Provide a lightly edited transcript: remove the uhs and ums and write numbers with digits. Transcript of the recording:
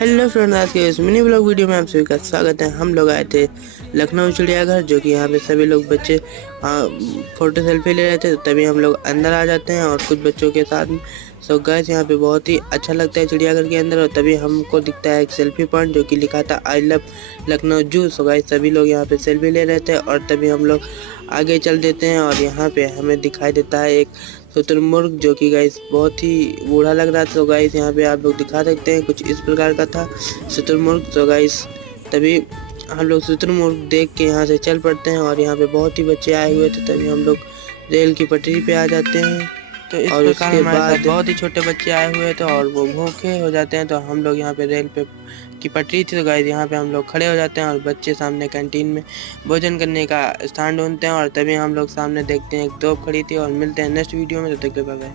Hello friend, आज के इस मिनी ब्लॉग वीडियो में आप सभी का स्वागत है। हम लोग आए थे लखनऊ चिड़ियाघर, जो कि यहाँ पे सभी लोग बच्चे फोटो सेल्फी ले रहे थे। तभी हम लोग अंदर आ जाते हैं और कुछ बच्चों के साथ। सो गाइस, यहाँ पे बहुत ही अच्छा लगता है चिड़ियाघर के अंदर। और तभी हमको दिखता है एक सेल्फी पॉइंट, जो कि लिखा था आई लव लखनऊ जू। सो गाइस, सभी लोग यहाँ पे सेल्फी ले रहे थे और तभी हम लोग आगे चल देते हैं और यहाँ पे हमें दिखाई देता है एक शुतुरमुर्ग, जो कि गाइस बहुत ही बूढ़ा लग रहा था। तो गाइस, यहाँ पे आप लोग दिखा सकते हैं कुछ इस प्रकार का था शुतुरमुर्ग। तो गाइस, तभी हम लोग शुतुरमुर्ग देख के यहाँ से चल पड़ते हैं और यहाँ पे बहुत ही बच्चे आए हुए थे। तभी हम लोग रेल की पटरी पे आ जाते हैं। तो इस और प्रकार उसके हमारे साथ बाद बहुत ही छोटे बच्चे आए हुए थे और वो भूखे हो जाते हैं। तो हम लोग यहाँ पे रेल पे की पटरी थी, तो गाइस यहाँ पे हम लोग खड़े हो जाते हैं और बच्चे सामने कैंटीन में भोजन करने का स्थान ढूंढते हैं। और तभी हम लोग सामने देखते हैं एक तोप खड़ी थी। और मिलते हैं नेक्स्ट वीडियो में, तो तक के बाय बाय।